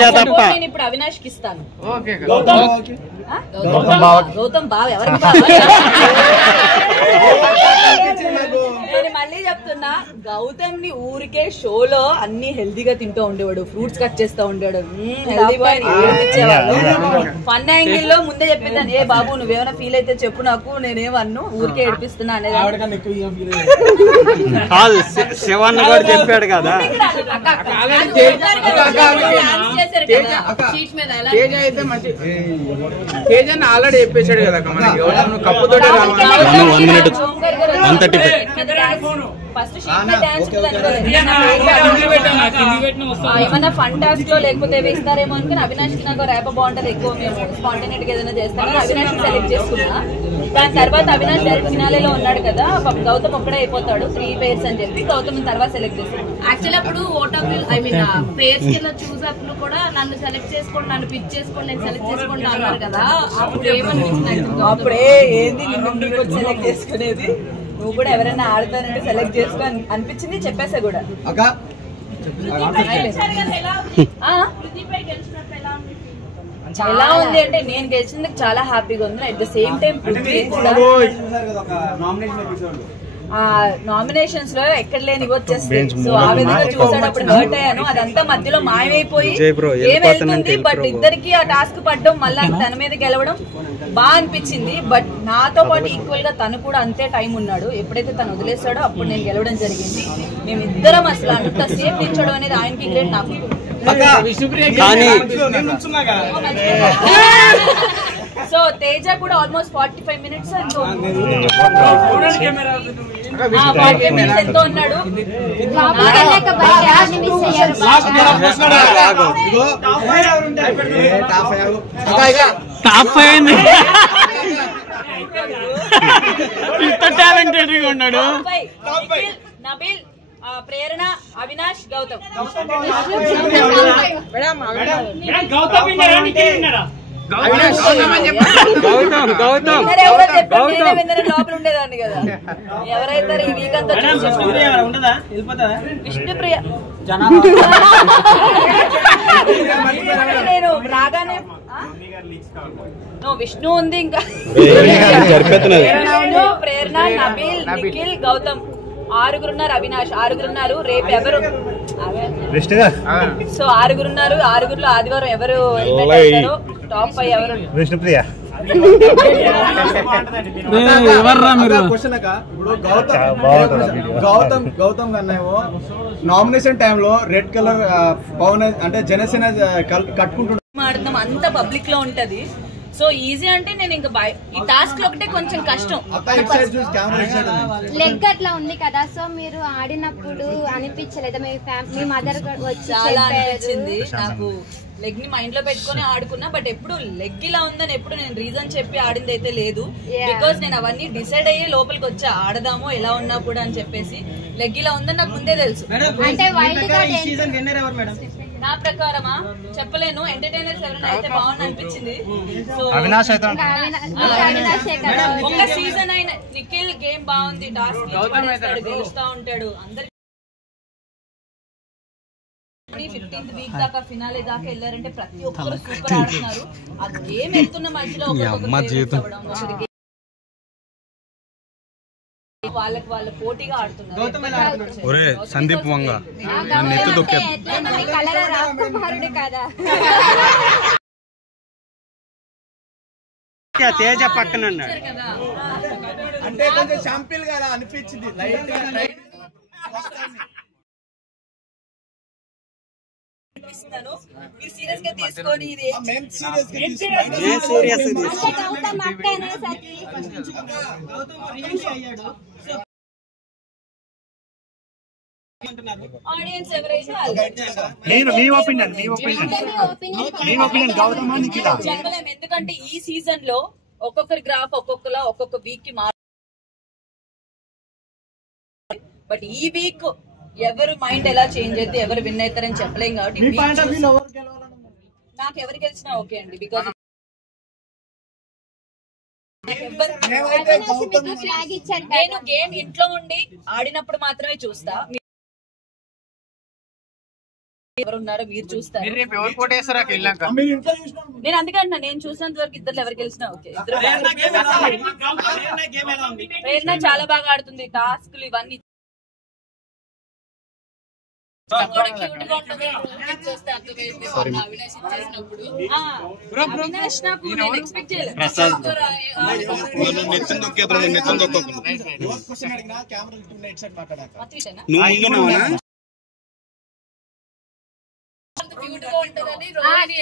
నేను ఇప్పుడు అవినాష్ కి ఇస్తాను. గౌతమ్ బావ ఎవరికి నేను మళ్ళీ చెప్తున్నా, గౌతమ్ ని ఊరికే షోలో అన్ని హెల్దీగా తింటూ ఉండేవాడు, ఫ్రూట్స్ కట్ చేస్తూ ఉండేవాడు, హెల్దీ బాయ్ ఏడిపించేవాడు. ఫన్ యాంగిల్ లో ముందే చెప్పేదాన్ని, ఏ బాబు నువ్వేమైనా ఫీల్ అయితే చెప్పు నాకు, నేనేమన్ను ఊరికే ఏడిపిస్తున్నా అనేది చెప్పాడు కదా. ఆల్రెడీ చెప్పేశాడు కదా కప్పుతో ఏమన్నా ఫన్ టాస్క్ లో లేకపోతే వేస్తారేమో అనుకుని అవినాష్ కి నాకు రేప బాగుంటది, ఎక్కువ మేము స్పాంటేనియస్ గా ఏదైనా చేస్తాను అవినాష్ ని సెలెక్ట్ చేసుకున్నా. దాని తర్వాత అవినాష్ డైరెక్ట్ ఫినాలేలో ఉన్నాడు కదా, గౌతమ్ ఒక్కడే అయిపోతాడు 3 పేర్స్ అని చెప్పి గౌతమ్ తర్వాత సెలెక్ట్ చేస్తాను. యాక్చువల్లీ అప్పుడు ఓటమి ఐ మీన్ పేర్స్ కింద చూసినప్పుడు కూడా నన్ను సెలెక్ట్ చేసుకోండి, నన్ను పిక్ చేసుకోండి, నేను సెలెక్ట్ చేసుకోండి అన్నారు కదా, అప్పుడు ఏమనిపించింది? అప్పుడే ఏంది నిన్ను సెలెక్ట్ చేసుకునేది, నువ్వు కూడా ఎవరైనా ఆడతానంటే సెలెక్ట్ చేసుకో అనిపించింది, చెప్పేసా కూడా. ఎలా ఉంది అంటే నేను గెలిచింది చాలా హ్యాపీగా ఉంది. At the same time nominations లో ఎక్కడ లేని వచ్చేస్తుంది. సో ఆ విధంగా చూసాడు, అప్పుడు హర్ట్ అయ్యాను. అదంతా మధ్యలో మాయమైపోయి ఏమవుతుంది, బట్ ఇద్దరికి ఆ టాస్క్ పడ్డం, మళ్ళీ తన మీద గెలవడం బాగా అనిపించింది. బట్ నాతో పాటు ఈక్వల్ గా తను కూడా అంతే టైం ఉన్నాడు. ఎప్పుడైతే తను వదిలేసాడో అప్పుడు నేను గెలవడం జరిగింది. మేమిద్దరం అసలు అంత సేఫ్ నిల్చోవడం అనేది ఆయనకి గ్రేట్, నాకు. సో తేజ కూడా ఆల్మోస్ట్ 45 మినిట్స్ ఎంతో ఉన్నాడు. ఉన్నాడు నబీల్, ప్రేరణ, అవినాష్, గౌతమ్. లోపల ఉండేదాన్ని కదా, ఎవరైతే ఈ వీక్ అంతా విష్ణుప్రియ. నేను రాగానే విష్ణు ఉంది, ఇంకా ప్రేరణ, నబీల్, నిఖిల్, గౌతమ్ 6 అవినాష్ 6 రేపు ఎవరు సో 6 6 ఆదివారం ఎవరు టాప్ 5 ఎవరు? విష్ణుప్రియ. గౌతమ్ కన్నేమో నామినేషన్ టైంలో రెడ్ కలర్ పవన్ అంటే జనసేన కట్టుకుంటున్నాం, అంత పబ్లిక్ లో ఉంటది. సో ఈజీ అంటే నేను ఇంకా ఈ టాస్క్ లో ఒకటే కొంచెం కష్టం. లెగ్ అట్లా ఉంది కదా, సో మీరు ఆడినప్పుడు అనిపించలేదా మీ మదర్ వచ్చి? చాలా అనిపించింది నాకు. లెగ్ ని మైండ్ లో పెట్టుకుని ఆడుకున్నా, బట్ ఎప్పుడు లెగ్ ఇలా ఉందని ఎప్పుడు నేను రీజన్ చెప్పి ఆడింది అయితే లేదు. బికాస్ నేను అవన్నీ డిసైడ్ అయ్యి లోపలికి వచ్చా, ఆడదామో ఎలా ఉన్నా కూడా అని చెప్పేసి. లెగ్ ఇలా ఉందని నాకు ముందే తెలుసు. నా ప్రకారమా చెప్పలేను, ఎంటర్టైనర్స్ ఎవరైనా అయితే బాగుంది అనిపించింది. ఒక సీజన్ అయిన నిఖిల్ గేమ్ బాగుంది, టాస్క్ గెలుస్తా ఉంటాడు. అందరికి 15th వీక్ దాకా ఫినాలే దాకా వెళ్ళారంటే ప్రతి ఒక్కరు సూపర్ ఆడుతున్నారు. ఆ గేమ్ వెళ్తున్న మధ్యలో వాళ్ళకి వాళ్ళు పోటీగా ఆడుతున్నారు. సందీప్ వంగ తేజ పక్కన అంటే కొంచెం షాంపిల్ గా అనిపించింది. సీరియస్ గా తీసుకొని ఆడియన్స్ ఎవరైతే చెప్పలేము, ఎందుకంటే ఈ సీజన్ లో ఒక్కొక్కరి గ్రాఫ్ ఒక్కొక్కలా ఒక్కొక్క వీక్ కి బట్ ఈ వీక్ ఎవరు మైండ్ ఎలా చేంజ్ అయితే ఎవరు విన్ అవుతారని చెప్పలేం. కాబట్టి నాకు ఎవరు గెలిచినా ఓకే అండి. బికాస్ నేను గేమ్ ఇంట్లో ఉండి ఆడినప్పుడు మాత్రమే చూస్తా. ఎవరున్నారో మీరు చూస్తారు. ఎవరు కోటేస్తారా వెళ్ళాక నేను అందుకే అంటున్నా, నేను చూసినంత వరకు ఇద్దరు ఎవరు గెలిచినా ఓకే. ప్రేరణ చాలా బాగా ఆడుతుంది, టాస్క్లు ఇవన్నీ అవినాష్ నాకు నేను ఎక్స్పెక్ట్ చేయలేదు.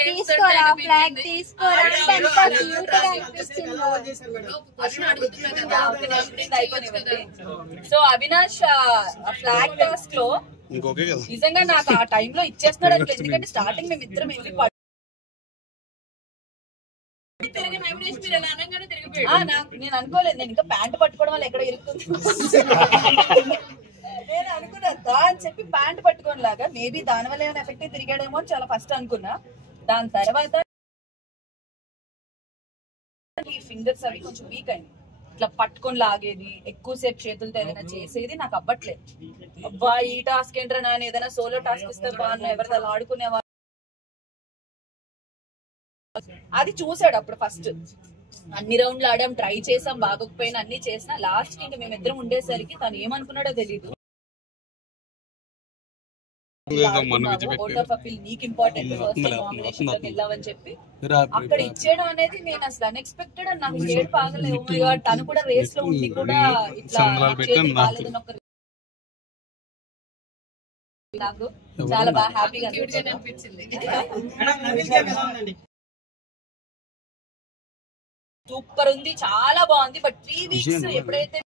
తీసుకోరా ఫ్లాగ్ తీసుకోరా ఎంత క్యూట్ గా అనిపిస్తుందో. సో అవినాష్ ఫ్లాగ్ టాస్క్ లో నిజంగా నాకు ఆ టైంలో ఇచ్చేస్తున్నాడు అంటే, ఎందుకంటే స్టార్టింగ్ మేము ఇద్దరం వెళ్ళి నేను అనుకోలేదు, నేను ఇంకా ప్యాంట్ పట్టుకోవడం వల్ల ఎక్కడ ఇరుక్కుంది నేను అనుకున్నా అని చెప్పి ప్యాంట్ పట్టుకోని లాగా మేబీ దాని వల్ల ఏమైనా ఎఫెక్ట్ తిరిగాడేమో అని చాలా ఫస్ట్ అనుకున్నా. దాని తర్వాత ఈ ఫింగర్స్ అవి కొంచెం వీక్ అయింది, ఇట్లా పట్టుకొని లాగేది, ఎక్కువసేపు చేతులతో ఏదైనా చేసేది నాకు అవ్వట్లేదు. అబ్బా ఈ టాస్క్ ఏంట్రా నాన్న, ఏదైనా సోలో టాస్క్ ఇస్తే బాగా ఎవరితో అలా ఆడుకునేవాళ్ళు. అది చూసాడు అప్పుడు ఫస్ట్. అన్ని రౌండ్లు ఆడాం, ట్రై చేసాం, బాగోకపోయినా అన్ని చేసినా లాస్ట్ కి ఇంకా మేమిద్దరం ఉండేసరికి తను ఏమనుకున్నాడో తెలీదు. నీకు ఇంపార్టెంట్ నామినేషన్ లోకి వెళ్ళావని చెప్పి అక్కడ ఇచ్చేయడం అనేది నేను అసలు అన్ఎక్స్పెక్టెడ్ అని నాకు ఏడు పాగలేదు. తను కూడా రేస్ లో ఉండి కూడా ఇట్లా నాకు చాలా బాగా హ్యాపీగా అనిపించింది. సూపర్ ఉంది, చాలా బాగుంది. బట్ 3 వీక్స్ ఎప్పుడైతే